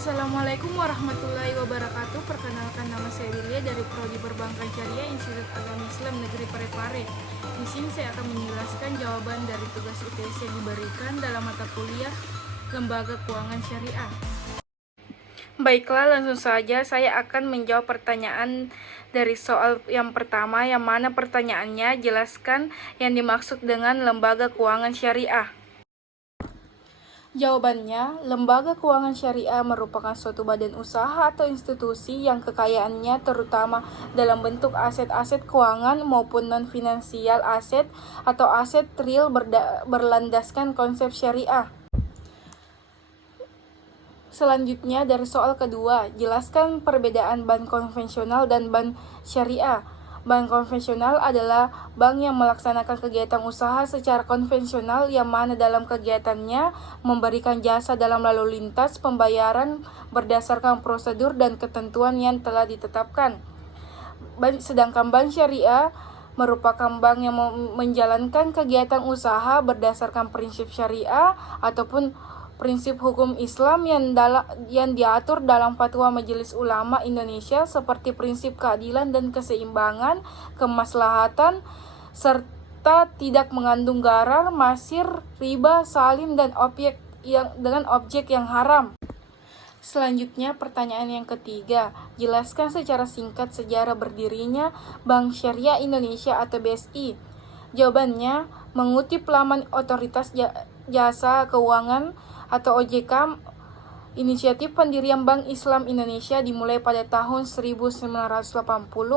Assalamualaikum warahmatullahi wabarakatuh. Perkenalkan, nama saya Lilia dari Prodi Perbankan Syariah Institut Agama Islam Negeri Parepare. Di sini saya akan menjelaskan jawaban dari tugas UTS yang diberikan dalam mata kuliah Lembaga Keuangan Syariah. Baiklah, langsung saja saya akan menjawab pertanyaan dari soal yang pertama, yang mana pertanyaannya jelaskan yang dimaksud dengan Lembaga Keuangan Syariah. Jawabannya, lembaga keuangan syariah merupakan suatu badan usaha atau institusi yang kekayaannya terutama dalam bentuk aset-aset keuangan maupun non-finansial aset atau aset real berlandaskan konsep syariah. Selanjutnya dari soal kedua, jelaskan perbedaan bank konvensional dan bank syariah. Bank konvensional adalah bank yang melaksanakan kegiatan usaha secara konvensional yang mana dalam kegiatannya memberikan jasa dalam lalu lintas pembayaran berdasarkan prosedur dan ketentuan yang telah ditetapkan. Sedangkan bank syariah merupakan bank yang menjalankan kegiatan usaha berdasarkan prinsip syariah ataupun prinsip hukum Islam yang diatur dalam Fatwa Majelis Ulama Indonesia seperti prinsip keadilan dan keseimbangan, kemaslahatan, serta tidak mengandung gharar, masir, riba, salim, dan objek yang haram. Selanjutnya pertanyaan yang ketiga, jelaskan secara singkat sejarah berdirinya Bank Syariah Indonesia atau BSI. Jawabannya, mengutip laman Otoritas Jasa Keuangan atau OJK, inisiatif pendirian Bank Islam Indonesia dimulai pada tahun 1980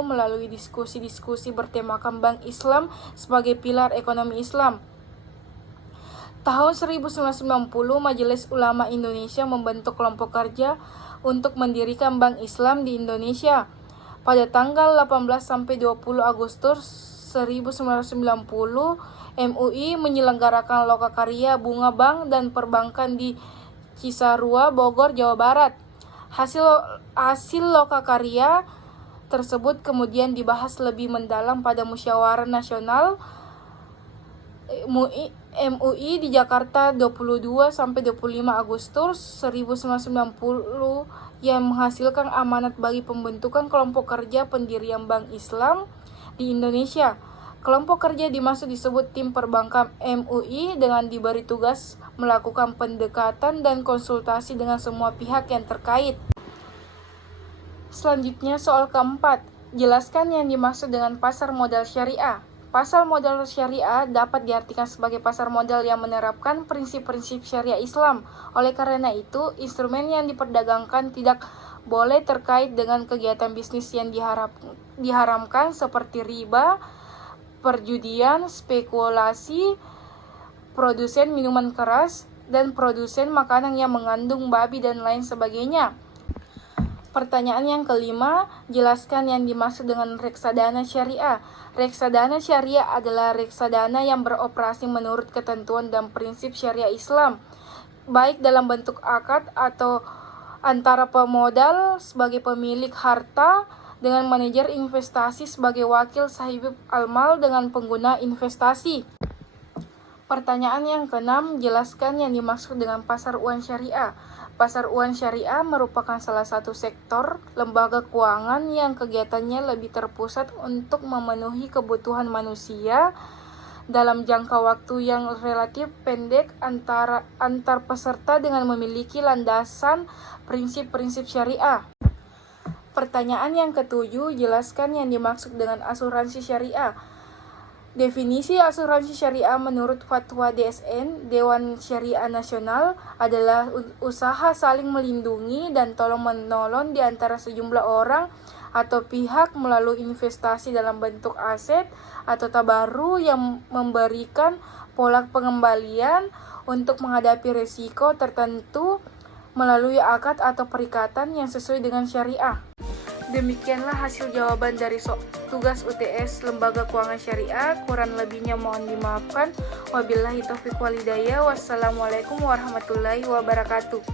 melalui diskusi-diskusi bertemakan Bank Islam sebagai pilar ekonomi Islam. Tahun 1990, Majelis Ulama Indonesia membentuk kelompok kerja untuk mendirikan Bank Islam di Indonesia. Pada tanggal 18-20 Agustus 1990, MUI menyelenggarakan lokakarya bunga bank dan perbankan di Cisarua, Bogor, Jawa Barat. Hasil lokakarya tersebut kemudian dibahas lebih mendalam pada Musyawarah Nasional MUI di Jakarta 22-25 Agustus 1990 yang menghasilkan amanat bagi pembentukan kelompok kerja pendirian Bank Islam di Indonesia. Kelompok kerja dimaksud disebut tim perbankan MUI dengan diberi tugas melakukan pendekatan dan konsultasi dengan semua pihak yang terkait. Selanjutnya soal keempat, jelaskan yang dimaksud dengan pasar modal syariah. Pasar modal syariah dapat diartikan sebagai pasar modal yang menerapkan prinsip-prinsip syariah Islam. Oleh karena itu, instrumen yang diperdagangkan tidak boleh terkait dengan kegiatan bisnis yang diharamkan seperti riba, perjudian, spekulasi, produsen minuman keras, dan produsen makanan yang mengandung babi dan lain sebagainya. Pertanyaan yang kelima, jelaskan yang dimaksud dengan reksadana syariah. Reksadana syariah adalah reksadana yang beroperasi menurut ketentuan dan prinsip syariah Islam, baik dalam bentuk akad atau antara pemodal sebagai pemilik harta dengan manajer investasi sebagai wakil sahib al-mal dengan pengguna investasi. Pertanyaan yang keenam, jelaskan yang dimaksud dengan pasar uang syariah. Pasar uang syariah merupakan salah satu sektor lembaga keuangan yang kegiatannya lebih terpusat untuk memenuhi kebutuhan manusia dalam jangka waktu yang relatif pendek antar peserta dengan memiliki landasan prinsip-prinsip syariah. Pertanyaan yang ketujuh, jelaskan yang dimaksud dengan asuransi syariah. Definisi asuransi syariah menurut Fatwa DSN, Dewan Syariah Nasional, adalah usaha saling melindungi dan tolong-menolong di antara sejumlah orang atau pihak melalui investasi dalam bentuk aset atau tabaru yang memberikan pola pengembalian untuk menghadapi risiko tertentu melalui akad atau perikatan yang sesuai dengan syariah. Demikianlah hasil jawaban dari tugas UTS Lembaga Keuangan Syariah. Kurang lebihnya mohon dimaafkan. Wabillahi taufiq wal hidayah. Wassalamualaikum warahmatullahi wabarakatuh.